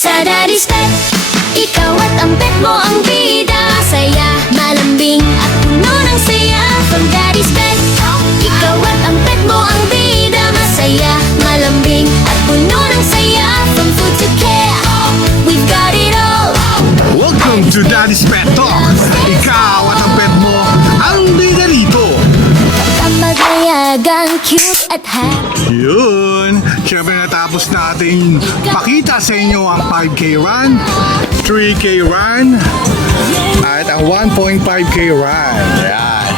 Sa Daddy's Pet, ikaw at ang pet mo ang bida. Saya, malambing at puno ng saya. From Daddy's Pet, ikaw at ang pet mo ang bida. Masaya, malambing at puno ng saya. From food to care, we've got it all. Welcome to Daddy's Pet Talk. Ikaw at ang pet mo ang bida rito. Kapag cute at happy. Yun, syempre natapos natin pakita sa inyo ang 5K run, 3K run, at ang 1.5K run. Yan.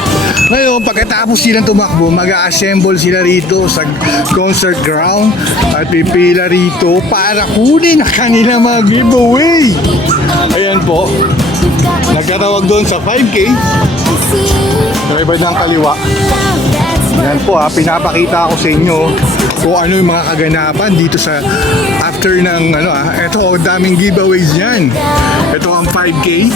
Ngayon, pagkatapos silang tumakbo, mag-a-assemble sila rito sa concert ground at pipila rito para kunin ang kanilang mga giveaway. Ayan po, nagkatawag doon sa 5K, driver ng kaliwa. Yan po pinapakita ko sa inyo kung ano yung mga kaganapan dito sa after ng eto daming giveaways yan. Ito ang 5K.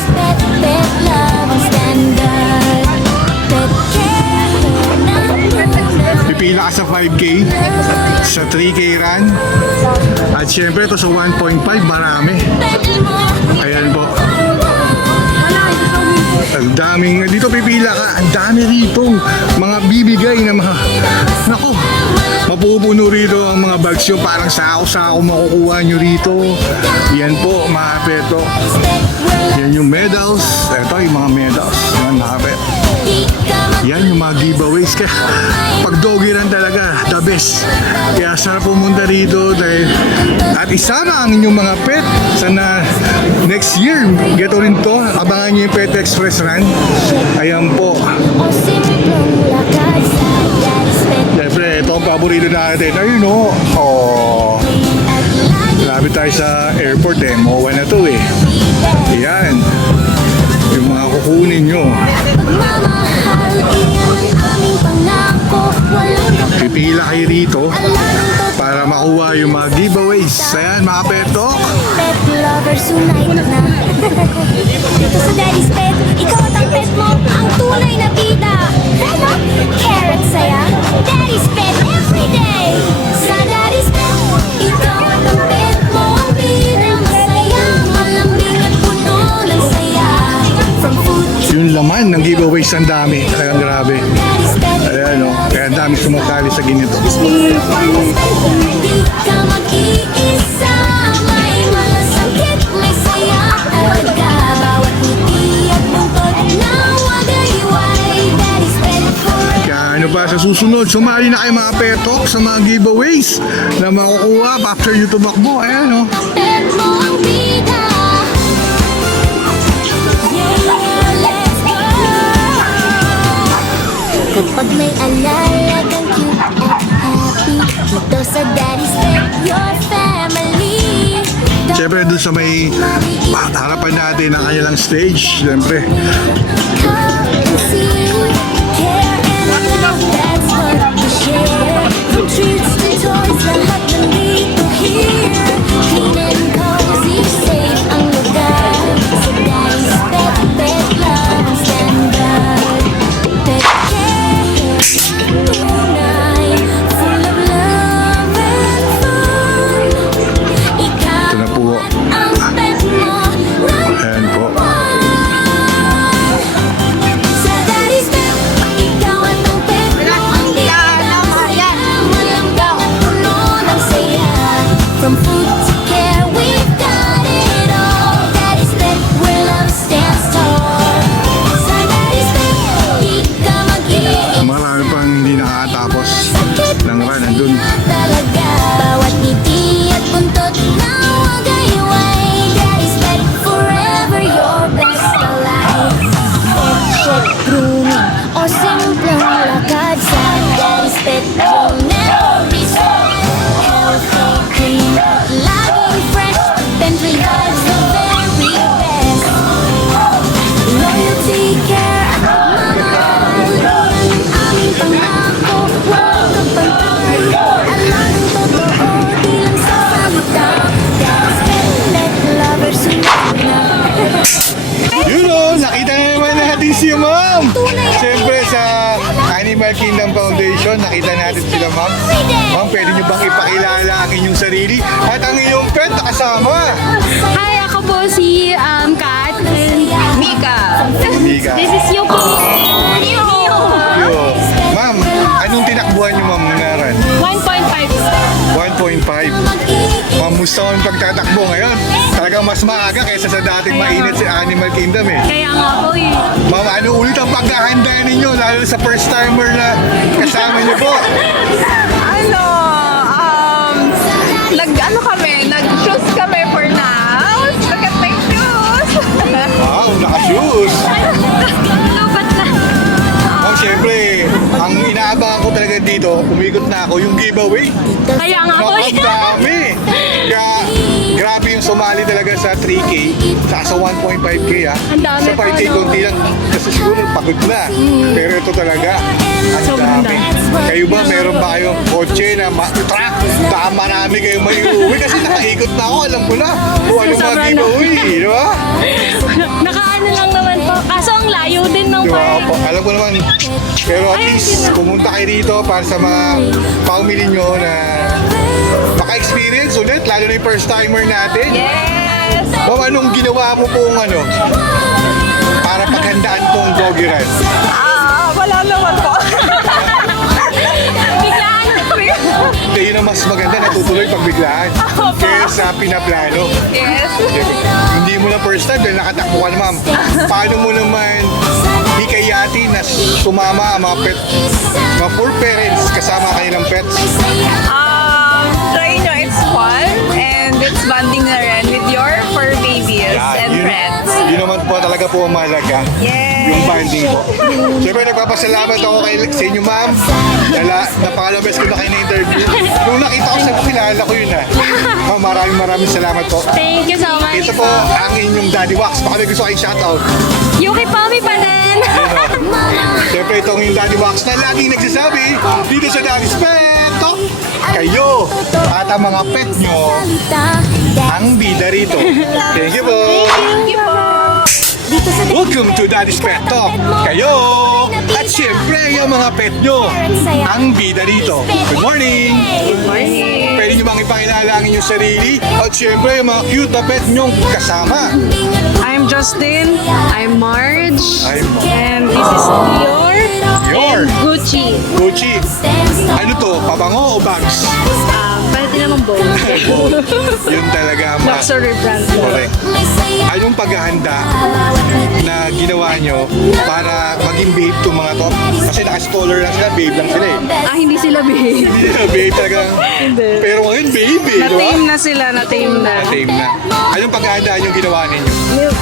Pipila ka sa 5K, sa 3K run, at syempre ito sa 1.5 marami. Ayan po. Ang daming, dito pipila ka, ang dami rito mga bibigay na mga, naku, mapupuno rito ang mga bags nyo, parang sako-sako makukuha nyo rito. Yan po mga peto, yan yung medals, ito yung mga medals, yan mga pet. Yan yung mga giveaways. Kaya pag doggy run talaga, the best. Kaya sarap pumunta rito dahil, at isama ang inyong mga pet. Sana next year, gato rin to. Abangan nyo yung Pet Express Run. Ayan po. Siyempre, ito ang paborito natin. Ayun o. Oh. Grabe tayo sa airport MOA na to eh. Ayan. Yung mga kukunin nyo. Pipila kayo rito para makuha yung mga giveaways. Ayan mga peto. Pet lovers unite na. Dito sa Daddy's Pet, ikaw at ang pet mo ang tunay na bida. Hello, carrot saya. Daddy's Pet everyday. Sa Daddy's Pet, ikaw at ang pet mo ang bida. Masaya, malambing at puno ng saya. From food to Yung laman ng giveaways ang dami. Kaya grabe. Daddy's Pet. Ayan o. Kaya ang dami sumakali sa ganito. Di ka mag-iisa. May malasakit, may saya talaga. Bawat ngiti at bungkot na wagayway. Daddy's Pet forever. Kaya ano pa sa susunod, sumali na kayo mga petok sa mga giveaways na makukuha after you tumakbo. Ayan o. Pet mo ang bida. Yeah, let's go. Kapag may alala kang cute at happy, dito sa Daddy's Pet, your family. Siyempre doon sa may harapan natin ang kanilang stage. Siyempre. Come and see, care and love, that's what we share. From treats to toys, lahat nandito here. Clean and cozy, safe ang lugar. Sa Daddy's Pet, pet love ang standard. Pet care, tunay, full of love and fun. Ikaw Ito na po. ang pet mo, Ayan po. sa Daddy's Pet, ikaw at ang pet mo ang bida. Masaya, malambing at puno ng saya. From food to care, we've got it all. Daddy's Pet, where love stands tall. Sa Daddy's Pet, di ka mag-iisa. Marami pang hindi nakatapos ng run. Nandun. Talaga. Bawat ngiti at buntot na wagayway. Daddy's Pet, forever your best alive. Pet check, grooming, o simpleng lakad. Sa Daddy's Pet, you'll never be sad. Healthy, clean, laging fresh. Bentley vibes the very best. Loyalty, care, at mamahal. Aming pangako, huwag kang pantay. Alam ng totoo, di lang sa salita. Daddy's Pet, pet lovers unite na. Yun o, nakita na naman natin si Ma'am. Siyempre sa Animal Kingdom Foundation, nakita natin sila Ma'am. Ma'am, pwede nyo bang ipakilala ang inyong sarili at ang inyong pet na kasama? Hi, ako po si Kat and Mika. Mika. this is Yuko. Yo. Ma'am, anong tinakbuhan niyo, ma'am, ngaran? 1.5. 1.5. Ma'am, gusto ko yung pagtatakbo ngayon. Talagang mas maaga kaysa sa dating mainit si Animal Kingdom eh. Kaya nga po eh. Ma'am, ano ulit ang paghahanda ninyo, lalo sa first timer na kasama niyo po? Ano, nag-shoes kami for now. Look at my shoes. Wow, naka-shoes. Lubat na. Ma'am, syempre, ang inaabangan ko talaga dito, umikot na ako, yung giveaway. Kaya nga po Ang dami! Kaya, grabe yung sumali talaga sa 3K, sa 1.5K ha. Ang dami Sa 5K, pa, no? konti lang, kasi siguro pagod na. Pero ito talaga, ang Sobrang dami. dami. Kayo ba, meron ba kayong kotse na truck? Baka marami kayong may uuwi kasi nakaikot na ako, alam ko na kung ano mga Sobrang giveaway, di ba? Nakaano lang naman po. Kaso ang layo din ng Di ba? park. Alam ko naman, pero at least pumunta kayo dito para sa mga pamilya nyo na maka-experience ulit, lalo na yung first timer natin. Yes. Ma'am, anong ginawa mo pong para paghandaan tong doggy ride? Wala naman po. Biglaan. Hindi, yun ang mas maganda, natutuloy pag biglaan. Kesa pinaplano. Yes. Hindi mo na first time dahil nakatakbo ka na, ma'am. Paano mo naman hikayati na sumama ang mga poor parents kasama kanilang pets? Try nyo, it's fun and it's bonding na rin with your fur babies and friends. Yun naman po talaga po ang mahalaga. Yes. Yung banding po. Siyempre, nagpapasalamat ako sa inyo, ma'am. Napakala best ko na kayo na-interview. Nung nakita ko sa kilala ko yun Ma'am, maraming salamat po. Thank you so much. Ito po ang inyong Daddy Wax. Baka may gusto kayong shoutout. Yuki Pami pa din. Siyempre, itong yung Daddy Wax na laging nagsasabi dito sa Daddy's Pet Talk. Kayo at ang mga pet nyo ang bida rito. Thank you po. Thank you po. Dito sa Welcome to Daddy's Pet Talk. Kayo at siyempre yung mga pet nyo ang bida rito. Good morning. Pwede nyo bang ipakilala ang inyong sarili? At siyempre yung mga cute na pet nyong kasama. I'm Justin. I'm Marge. I'm And this is Dior. Yor. And Gucci. Gucci. Ano to? Pabango o bags? Pwede naman both. Yun talaga ang Luxury brand. correct. Anong paghahanda na ginawa nyo para maging babe itong mga to? Kasi naka-scholar lang sila, babe lang sila eh. Hindi sila babe. Hindi nila babe talagang. Hindi. Pero ngayon babe eh, di ba? Na-tame na sila, na-tame na. Na-tame na. Anong paghahandaan yung ginawa ninyo?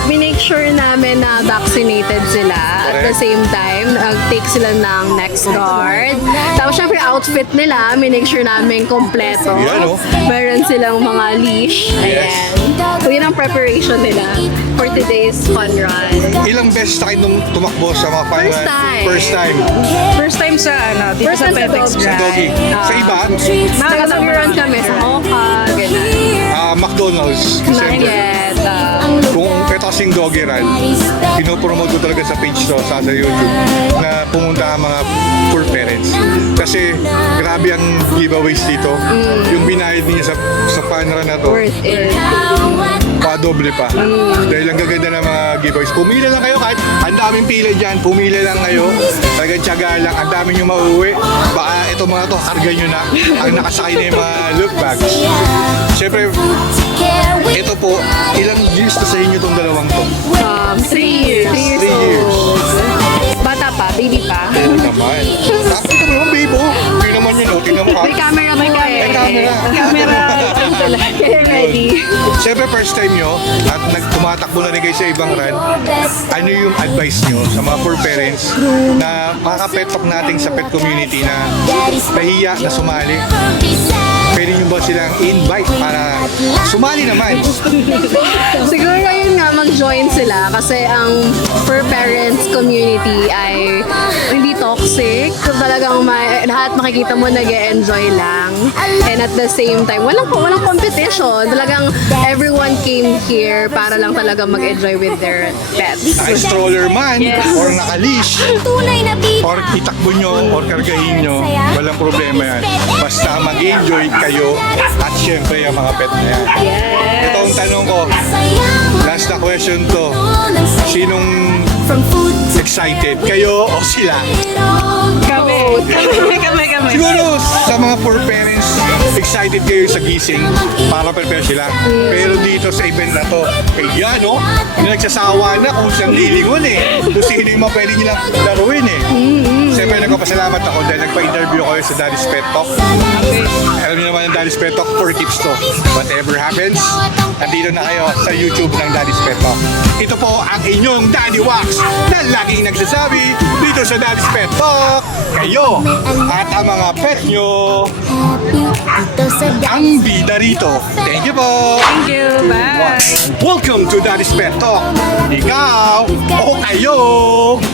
Minake sure namin na vaccinated sila. At the Correct. same time, take sila ng next guard. Tapos syempre outfit nila, minake sure namin kompleto. Yan, oh. Meron silang mga leash. Yes. Ayan. So yun ang preparation nila for today's fun run. Ilang beses na kayo nung tumakbo sa mga fan First time. First time. First time sa dito Sa doggy. Sa iba, Nakakasamiran kami sa Mocha, gano'n. McDonald's. Siyempre. Nugget. Kung ito kasing doggy run, pinopromote ko talaga sa page to, sa YouTube, na pumunta ang mga poor parents. Kasi grabe ang giveaways dito. Yung binayad niya sa fan run na to, Worth it. padoble pa. Dahil ang gaganda ng mga giveaways. Pumila lang kayo kahit ang daming pila dyan, pumila lang kayo. Talagang tiyaga lang, ang dami nyo mauwi. Baka ito mga to, karga nyo na ang nakasakay na yung mga look bags. Siyempre, ito po, ilang years na sa inyo itong dalawang to? 3 years. 3 years 3 years. old. Bata pa, baby pa. Oo naman. Tapos ito naman, babe, oh. Hindi naman yun, oh. Tingnan mo ka. May camera po eh. May camera. Camera. Kaya ready. Siyempre, first time nyo at tumatakbo na rin kayo sa ibang run, ano yung advice nyo sa mga poor parents na makaka-pet talk natin sa pet community na nahiya na sumali? Pwede nyo ba silang invite para sumali naman? Siguro yun nga, mag-join sila kasi ang per parents community ay hindi toxic. So talagang lahat makikita mo nag-enjoy lang. And at the same time, walang competition. Talagang everyone came here para lang talaga mag-enjoy with their pets. Naka-stroller man or naka-leash Tunay na bida. or itakbo nyo or kargahin nyo, walang problema yan. Basta mag-enjoy kayo at syempre yung mga pet na yan. Ito ang tanong ko, question to. Sinong From food to excited? Kayo o sila? it all Kami. Siguro sa mga poor parents, excited kayo sa gising para prepare sila. Pero dito sa event na to, yan no? Yung nagsasawa na kung siyang lilingon eh. Kung sino yung mga pwede nilang laruin eh. Siyempre nagpapasalamat ako dahil nagpa-interview kayo sa Daddy's Pet Talk. Alam niyo naman ang Daddy's Pet Talk for keeps to. Whatever happens, nandito na kayo sa YouTube ng Daddy's Pet Talk. Ito po ang inyong Daddy Wax na laging nagsasabi dito sa Daddy's Pet Talk. Kayo at ang mga pet nyo dito sa ang bida rito. Thank you po. Thank you. Bye. Welcome to Daddy's Pet Talk. Ikaw o kayo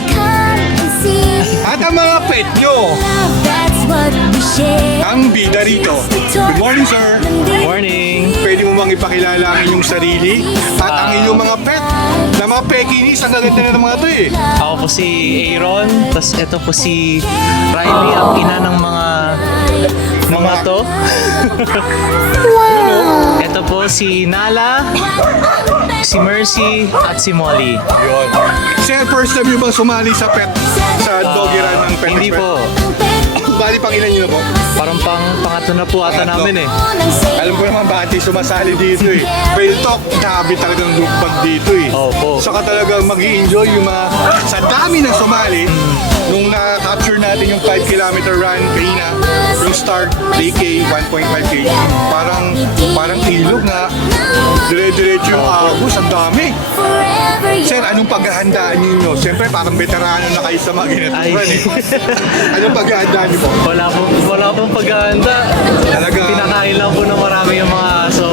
come and see at ang mga pet nyo love, that's what we share. ang bida rito. Good morning, sir. Morning! Pwede mo bang ipakilala ang inyong sarili at ang inyong mga pet na mga Pekinese? Ang gaganda na ng mga to eh. Ako po si Aaron, tapos ito po si Riley, ang ina ng mga to. Ito po si Nala, si Mercy, at si Molly. Yun. Sir, first time nyo bang sumali sa doggy run ng Pet Hindi Express? po, Bali, pang ilan nyo na po? parang pangatlo na po ata Pangatlo. namin eh. Alam ko naman bakit yung sumasali dito eh. Real talk, grabe talagang lupag dito eh. Opo. Saka talagang mag-i-enjoy yung mga, sa dami ng sumali, nung na-capture natin yung 5 kilometer run kanina, yung start, 3K, 1.5K, parang ilog na, dire-diretso yung agos, ang dami. Forever Sir, anong paghahandaan ninyo? Siyempre, parang veterano na kayo sa mga ganitong Ay. run eh. Anong paghahandaan niyo po? Wala pong paghahanda. Talaga. Pinakain lang po ng marami yung mga aso.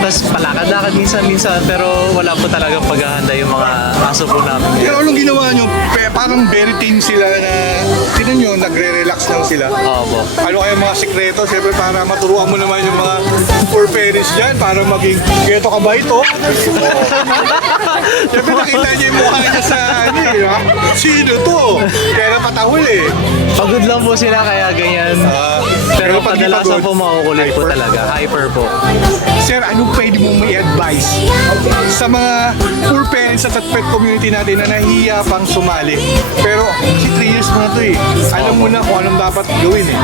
Tapos palakad-lakad minsan-minsan, pero wala po talagang paghahanda yung mga aso po namin. Pero anong ginawa nyo? Parang very thin sila na, tinan nyo, nagre-relax lang sila. Opo. Ano kaya mga sikreto? Siyempre para maturuan mo naman yung mga poor parents dyan para maging, geto ka ba ito? Siyempre nakita niya yung mukha niya sa ano eh, ha? Sino to? Kaya napatahol eh. Pagod lang po sila kaya ganyan. Pero pag di kadalasan pagod, po makukulit po hyper. talaga. Hyper po. Sir, anong pwede mong may advice sa mga poor parents at pet community natin na nahihiya pang sumali? Pero si 3 years mo na to eh. Alam mo na kung anong dapat gawin eh.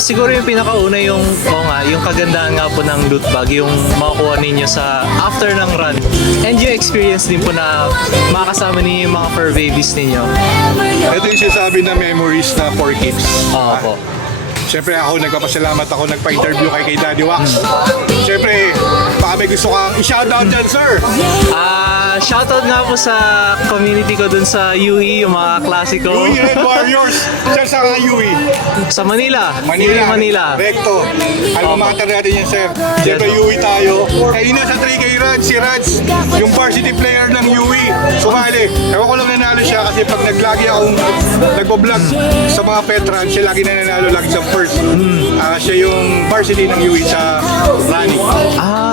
Siguro yung pinakauna yung yung kagandahan nga po ng loot bag, yung makukuha ninyo sa after ng run. And yung experience din po na makakasama ninyo yung mga fur babies ninyo. Ito yung sinasabi na memories na for keeps. Opo. Siyempre ako, nagpapasalamat ako, nagpa-interview kay Daddy Wax. Siyempre, baka may gusto kang i-shoutout dyan, sir. Shoutout nga po sa community ko dun sa UE, yung mga klasiko. Louis Red Warriors. Sir, sa nga UE. Sa Manila. Manila. UE, Manila. Recto. Alma mater natin yan, sir. Siyempre, UE tayo. Kanina sa 3K run, si Raj, yung varsity player ng UE. Sumali. Ewan ko lang nanalo siya kasi pag naglagi akong nagbo-vlog sa mga pet run, siya lagi nanalo, lagi sa first. Siya yung varsity ng UE sa running.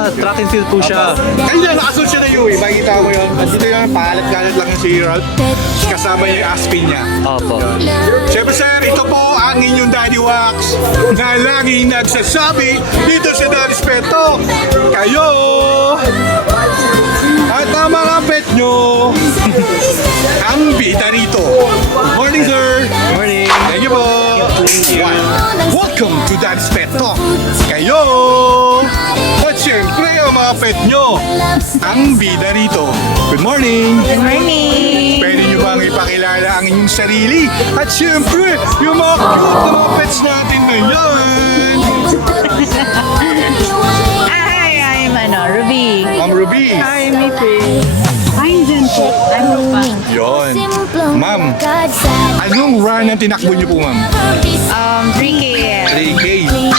Track and field po siya. Kanina, nakasunod siya ng UE. Makikita mo yun. At dito yun, pahalat-galat lang yung si Ralph. Kasama yung aspin niya. Opo. Siyempre sir, ito po ang inyong Daddy Wax na laging nagsasabi dito sa Daddy's Pet Talk. Kayo at ang mga pet nyo ang bida rito. Morning sir. Morning. Thank you po. Welcome to Daddy's Pet Talk. Kayo at siyempre ang mga pet nyo ang bida rito. Good morning. Good morning. Pwede nyo bang ipakilala ang inyong sarili? At syempre, yung mga cute na mga pets natin na yan! Hi, I'm Ruby. Ma'am Ruby, Hi, Mitri. I'm Jenset. I'm Rupa. yun. Ma'am, anong run ang tinakbo nyo po, ma'am? 3K. 3K.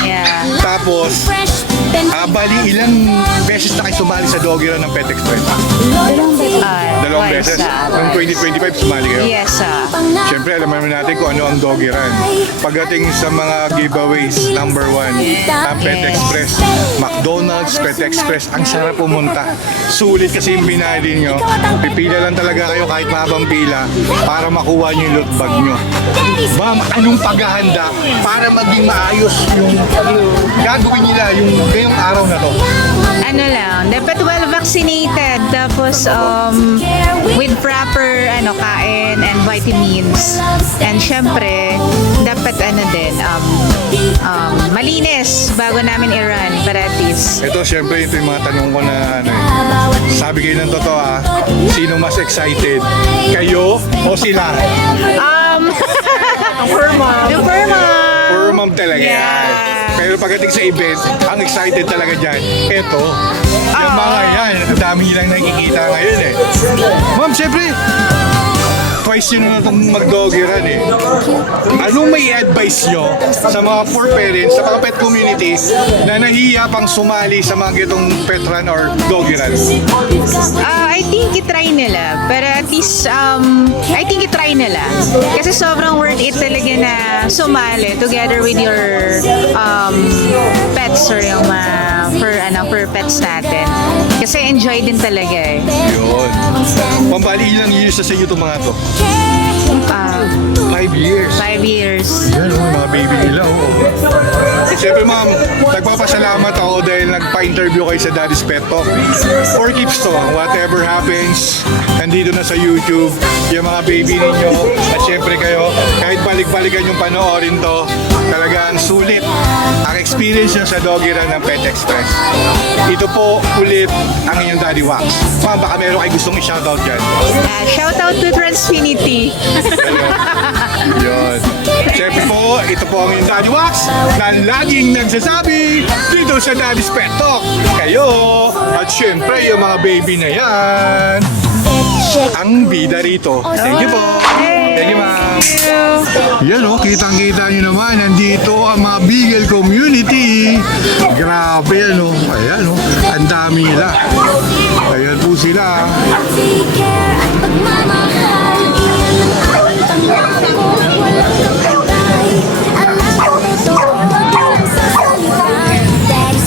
Yeah. Tapos, bali ilang beses na kayo sumali sa doggy run ng Pet Express? Dalawang Twice, beses. Noong 2025, sumali kayo? Yes, Siyempre, alam naman natin kung ano ang doggy run. Pagdating sa mga giveaways, number 1, Pet Express, McDonald's, Pet Express, ang sarap pumunta. Sulit kasi yung binali nyo. Pipila lang talaga kayo kahit mahabang pila para makuha nyo yung loot bag nyo. Ma'am, anong paghahanda para maging maayos yung gagawin nila yung ngayong araw na to? ano lang, dapat well vaccinated, tapos with proper kain and vitamins. And syempre, dapat malinis bago namin i-run para at least. Ito, syempre, ito yung mga tanong ko na sabi kayo ng totoo sino mas excited? Kayo o sila? Yung Perma. Puro ma'am talaga yan. Yeah. Pero pagdating sa event, ang excited talaga dyan, ito. Yung mga yan, ang dami nilang nakikita ngayon eh. Ma'am, syempre, twice yun na itong mag-doggy run eh. Anong may advice nyo sa mga poor parents, sa mga pet community na nahihiya pang sumali sa mga gitong pet run or doggy run? I think itry nila. Pero at least, I think itry nila. Kasi sobrang worth it talaga na sumali together with your pets or yung for pets natin. Kasi enjoy din talaga eh. Yun. Pambali ilang years na sa inyo itong mga to? 5 years. 5 years. Yan mga baby nila Siyempre ma'am, nagpapasalamat ako dahil nagpa-interview kayo sa Daddy's Pet Talk. Or keeps to, whatever happens, nandito na sa YouTube, yung mga baby ninyo. At siyempre kayo, kahit balik-balikan yung panoorin to, talagang sulit ang experience nyo sa doggy run ng Pet Express. Ito po ulit ang inyong Daddy Wax. Ma'am, baka meron kayo gustong i-shoutout dyan. Shout out to Transfinity. Yun. Siyempre po, ito po ang inyong Daddy Wax na laging nagsasabi dito sa Daddy's Pet Talk. Kayo, at siyempre yung mga baby na yan, ang bida rito. Thank you po. Thank you, ma'am. Yan kitang-kita nyo naman, nandito ang mga Beagle community. Grabe yan ayan ang dami nila. Ayan po sila. Take care at pagmamahal. Iyan ang pangako, walang kapitay. Alam ko totoo, wag lang sa salita. Daddy's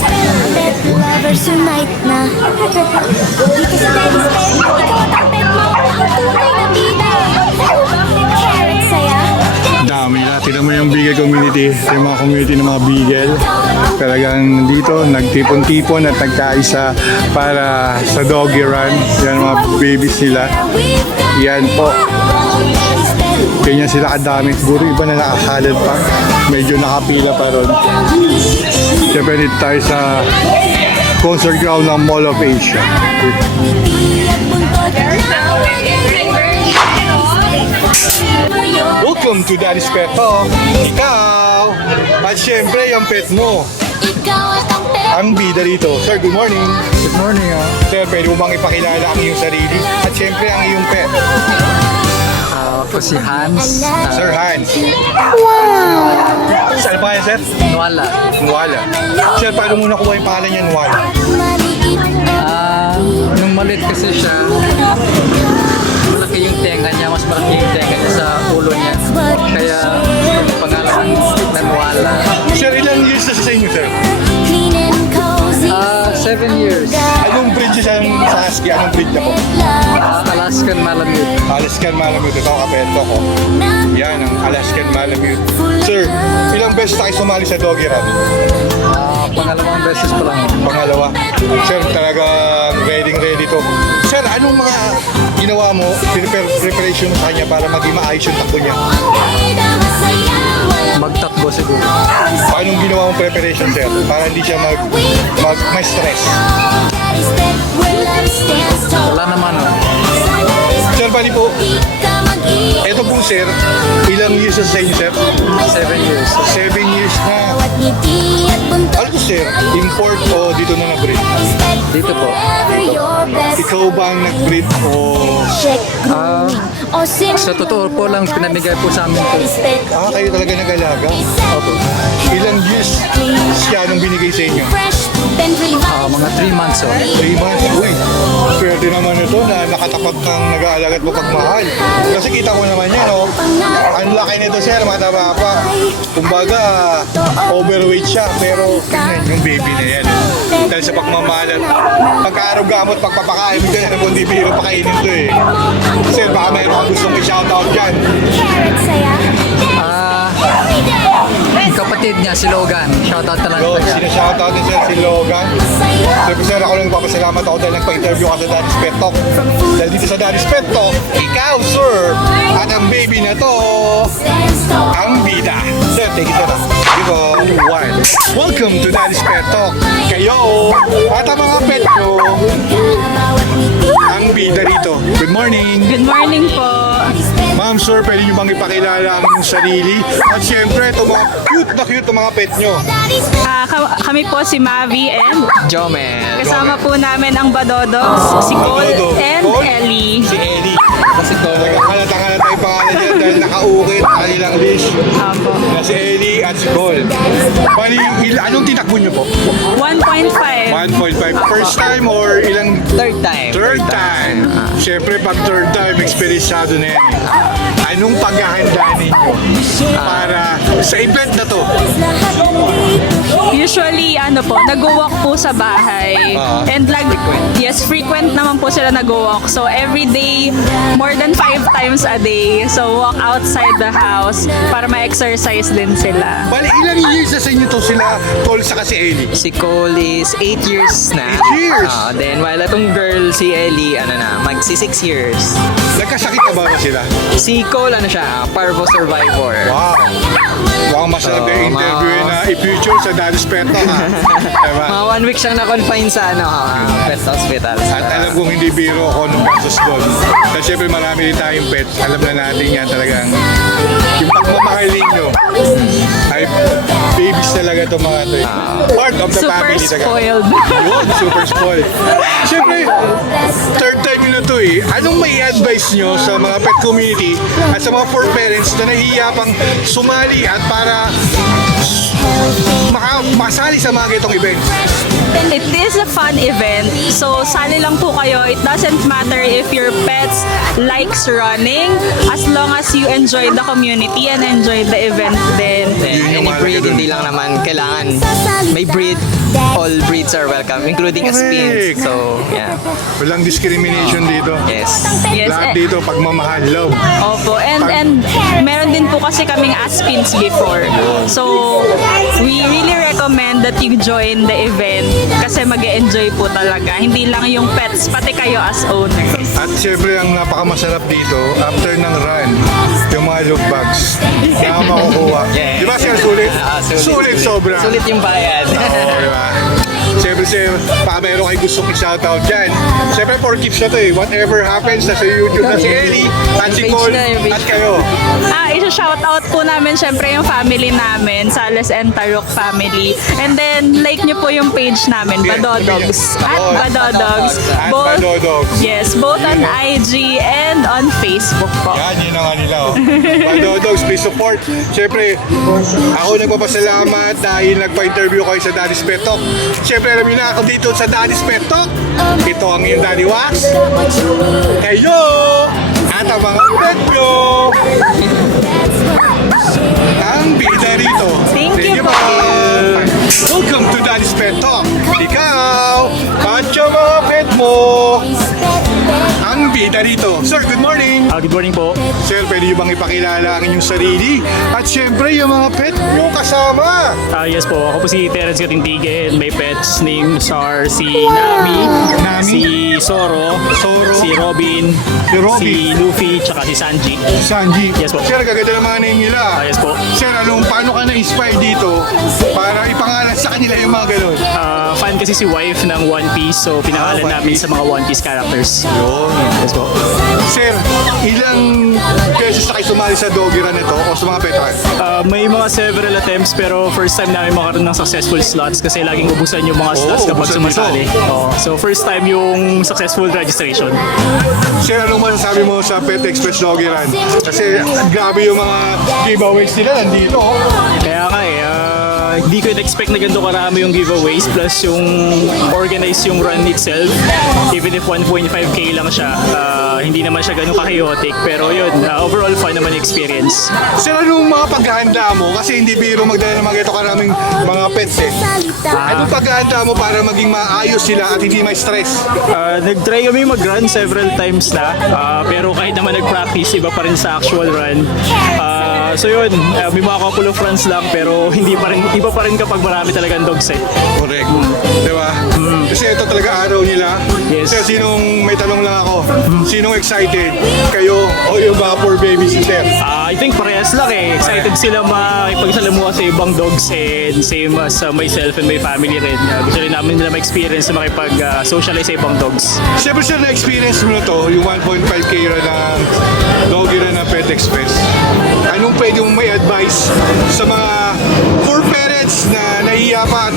Pet Lovers Unite na. Dito sa Daddy's Pet, ikaw at ang pet mo, ang tunay na bida. Carrot saya. Dami na. Tignan mo yung Beagle community. Yung mga community ng mga Beagle. Talagang dito, nagtipon-tipon at nagkaisa para sa doggy run. Yan mga babies nila. Yan po. Ganyan sila kadami. Siguro iba na nakahalad pa. Medyo nakapila pa ron. Siyempre dito tayo sa concert ground ng Mall of Asia. Welcome to Daddy's Pet Talk. Ikaw, at syempre yung pet mo, Ikaw at ang pet. ang bida rito. Sir, good morning. Good morning Sir, pwede mo bang ipakilala ang iyong sarili? At syempre ang iyong pet. Ako si Hans. Sir Hans. Saan pa yan, sir? Wala. Nwala. Sir, paano mo nakuha yung pangalan niya, Nwala? Maliit na Nung maliit kasi siya, malaki yung tenga niya, mas malaki yung tenga niya sa ulo niya. Kaya yung pangalan Nanwala. Sir, ilang years na siya sa inyo, sir? clean and cozy. 7 years. Anong breed siya sa husky? Anong breed niya po? Alaskan Malamute. Alaskan Malamute. Ito ang kapento ko. Yan, ang Alaskan Malamute. Sir, ilang beses tayo sumali sa doggy run? Pangalawang beses pa lang. Pangalawa. Sir, talagang ready to. Sir, anong mga ginawa mo, preparation mo sa kanya para maging maayos yung takbo niya? Magtakbo siguro. Paano ginawa mong preparation, sir? Para hindi siya may stress. Wala naman Sir, bali po, eto po, sir, ilang years na sa inyo, sir? 7 years. 7 years na. Ano to, sir? Import o dito na nag-breed? Dito po. Ikaw ba ang nag-breed o... Sa totoo po lang, pinamigay po sa amin po. Kayo talaga nag-alaga? Opo. Ilang years siya nung binigay sa inyo? Mga 3 months 3 months. Uy, swerte naman ito na nakatapat kang nag-aalaga at mapagmahal. Kasi kita ko naman yan, ang laki nito, sir, mataba pa. Kumbaga, overweight siya, pero tingnan yung baby na yan. Dahil sa pagmamahal at pagka-araw gamot, pagpapakain, hindi na kung di biro pakainin to eh. Sir, baka mayroon kang gustong i-shoutout dyan. Kapatid niya, si Logan. Shoutout talaga So, niya. sinashoutout ni sir si Logan. Siyempre sir, ako lang nagpapasalamat ako dahil nagpa-interview ka sa Daddy's Pet Talk. Dahil dito sa Daddy's Pet Talk, ikaw sir, at ang baby na to, ang bida. Sir, take it sir. Dito, one. Welcome to Daddy's Pet Talk. Kayo, at ang mga pet ko, ang bida rito. Good morning. Good morning po. Ma'am, sir, pwede nyo bang ipakilala ang inyong sarili? At syempre, itong mga cute na mga pet nyo. Kami po si Mavi and Jomel. kasama po namin ang Badodogs, si Cole Badodogs. and Cole? Ellie. Si Ellie. Kasi talagang halatang-halata yung pangalan niya dahil nakaukit ang kanilang leash Apo. na si Ellie at si Cole. Bali, anong tinakbo nyo po? 1.5. 1.5. First time or ilang? Third time. Third time. Siyempre, pag third time, experiensyado na yan. Anong paghahanda ninyo para sa event na to? Usually, nag-walk po sa bahay. And yes, frequent naman po sila nag-walk. So, every day, more than 5 times a day. So, walk outside the house para ma-exercise din sila. Bali, ilang years na sa inyo to sila, Cole sa si Ellie? Si Cole is 8 years na. 8 years? Then while itong girl, si Ellie, magsi 6 years. Nagkasakit na ba sila? Si Cole, parvo survivor. Wow! Mukhang masarap yung interview na i-future sa Daddy's Pet Talk, ha? Diba? Mga 1 week siyang na-confine sa pet hospital. At alam kong hindi biro ako nung gastos doon. Kasi syempre marami rin tayong pets. Alam na natin yan talagang yung pagmamahal ninyo ay babies talaga itong mga ito. Part of the Super family. talaga. spoiled. Yun, super spoiled. Siyempre, third time yun na to eh. Anong may advice nyo sa mga pet community at sa mga for parents na nahihiya pang sumali at para makasali sa mga ganitong events? It is a fun event. So, sali lang po kayo. It doesn't matter if your pets likes running as long as you enjoy the community and enjoy the event din. Then, Yun yung any mahalaga breed, dun. hindi lang naman kailangan may breed. All breeds are welcome, including Correct. Aspins. So, yeah. Walang discrimination dito. Yes. Yes, Lahat dito pagmamahal, love. Opo, and meron din po kasi kaming Aspins before. So, we really recommend that you join the event kasi mag-enjoy po talaga. Hindi lang yung pets, pati kayo as owners. At syempre ang napakamasarap dito, after ng run, yung mga loot bags na makukuha. Yeah. Di ba siya sulit? Sulit. Sulit sobra. Sulit yung bayad. Oo, di ba? Siyempre, baka meron kayo gustong i-shoutout dyan. Siyempre, for keeps na to eh. Whatever happens, nasa YouTube na si Ellie, at si Page Cole, na, yung page at kayo. Isa-shoutout po namin syempre yung family namin, Sales and Tarok family. And then, like nyo po yung page namin, Yeah, Badodogs. yeah. At Oo. Badodogs. At Badodogs. Yes, both on IG and on Facebook po. Yan, yun ang kanila. Oh. Badodogs, please support. Siyempre, ako nagpapasalamat dahil nagpa-interview kayo sa Daddy's Pet Talk. Siyempre, alam niyo na ako dito sa Daddy's Pet Talk. Ito ang iyong Daddy Wax. Kayo! At ang mga pet nyo! Ang bida rito. Thank you po. ma'am. Welcome to Daddy's Pet Talk. Ikaw, at yung mga pet mo, ang bida rito. Sir, good morning. Good morning po. Sir, pwede niyo bang ipakilala ang inyong sarili? At syempre, yung mga pet nyo kasama. Yes po, ako po si Terence Katintige and my pets names are si Nami, Nami? si Soro, si Robin, si Luffy, tsaka si Sanji. Sanji. Yes po. Sir, gaganda ng mga name nila. Yes po. Sir, paano ka na-inspire dito para ipangalan sa kanila yung mga ganun? Fan kasi si wife ng One Piece, so pinangalan One namin Piece. sa mga One Piece characters. Yun. Yes po. Sir, ilang beses na kayo sumali sa doggy run ito o sa mga pet run? May mga several attempts pero first time namin makaroon ng successful slots kasi laging ubusan yung mga slots kapag ubusan sumasali. dito. So first time yung successful registration. Sir, anong masasabi mo sa Pet Express Doggy Run? Kasi grabe yung mga giveaways nila nandito. Oh. Kaya nga hindi ko in-expect na ganito karami yung giveaways plus yung organize yung run itself. Even if 1.5k lang siya, hindi naman siya ganun ka-chaotic. Pero yun, overall fun naman yung experience. Sir, anong mga paghahanda mo? Kasi hindi biro magdala ng mga ganito karaming mga pets eh. Anong paghahanda mo para maging maayos sila at hindi may stress? Nag-try kami mag-run several times na, pero kahit naman nag-practice, iba pa rin sa actual run. So yun, may mga couple of runs lang pero iba pa rin kapag marami talagang dogs eh. Correct. Di ba? Kasi ito talaga araw nila. Yes. Sir, may tanong lang ako. Sinong excited? Kayo o yung mga fur babies ni Sir? I think parehas lang eh. Excited sila makipagsalamuha sa ibang dogs and same as myself and my family rin. Gusto rin namin nila ma-experience na makipag-socialize sa ibang dogs. Siyempre sir, na-experience mo na to, yung 1.5k run ng doggy run ng Pet Express. Anong pwede mong may advice sa mga fur parents na nahihiya pa at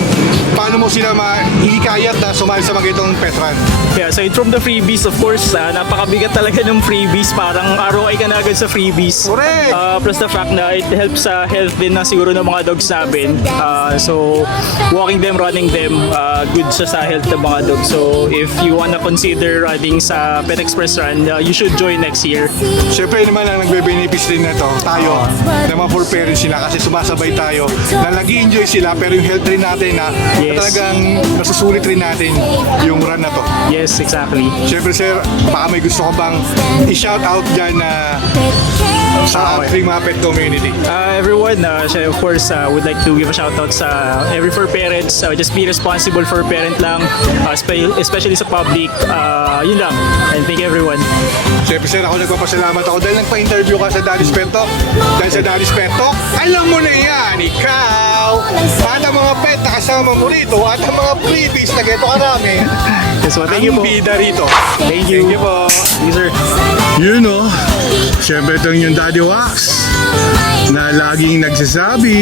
paano mo sila maihikayat na sumali sa mga itong pet run? Yeah, aside from the freebies, of course, napakabigat talaga ng freebies. Parang ROI ka na agad sa freebies. Correct! Plus the fact na it helps sa health din na siguro ng mga dogs namin. So, walking them, running them, good siya sa health ng mga dogs. So, if you wanna consider running sa Pet Express Run, you should join next year. Siyempre naman ang nagbe-benefits din na to, tayo, na mga fur parents sila kasi sumasabay tayo na nag-enjoy sila pero yung health rin natin na Yes. talagang nasusulit rin natin yung run na to. Yes, exactly. Siyempre sir, baka may gusto ko bang i-shout out dyan na sa ating mga pet community. Everyone, of course, would like to give a shout out sa every fur parents. Just be responsible for parent lang, especially sa public. Yun lang. And thank you everyone. Siyempre sir, ako nagpapasalamat ako dahil nagpa-interview ka sa Daddy's Pet Talk. Dahil sa Daddy's Pet Talk, alam mo na yan, ikaw! At ang mga pet na kasama mo rito at ang mga freebies na geto karami. Yes, well, thank you Ang po. bida rito. Thank you. Thank you po. Thank you, sir. Yun o. Siyempre itong yung Daddy Wax na laging nagsasabi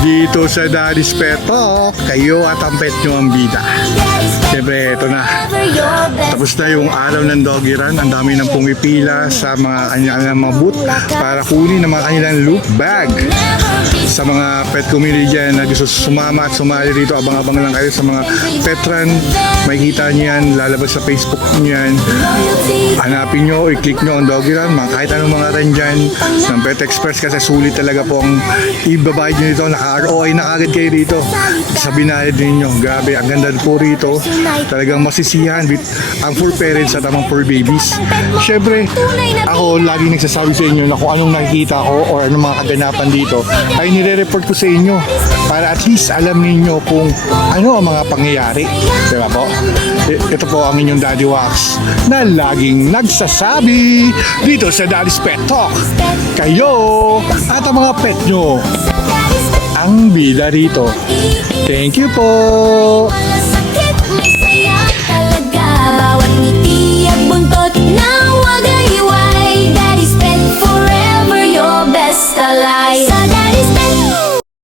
dito sa Daddy's Pet Talk, kayo at ang pet nyo ang bida. Siyempre ito na. Tapos na yung araw ng doggy run. Ang dami nang pumipila sa mga kanilang mga booth para kunin ang mga kanilang loop bag. Sa mga pet community dyan na gusto sumama at sumali dito, abang-abang lang kayo sa mga pet run. Makikita nyo yan, lalabas sa Facebook nyo yan. Hanapin nyo, i-click nyo ang doggy run, kahit anong mga run dyan ng Pet Express kasi sulit talaga po ang ibabayad nyo dito. Naka-ROI na agad kayo dito sa binayad ninyo. Grabe, ang ganda po rito. Talagang masisiyahan with ang fur parents at ang fur babies. Siyempre, ako laging nagsasabi sa inyo na kung anong nakikita ko or anong mga kaganapan dito ay nire-report ko sa inyo para at least alam ninyo kung ano ang mga pangyayari. Diba po? Ito po ang inyong Daddy Wax na laging nagsasabi dito sa Daddy's Pet Talk. Kayo at ang mga pet nyo ang bida rito. Thank you po!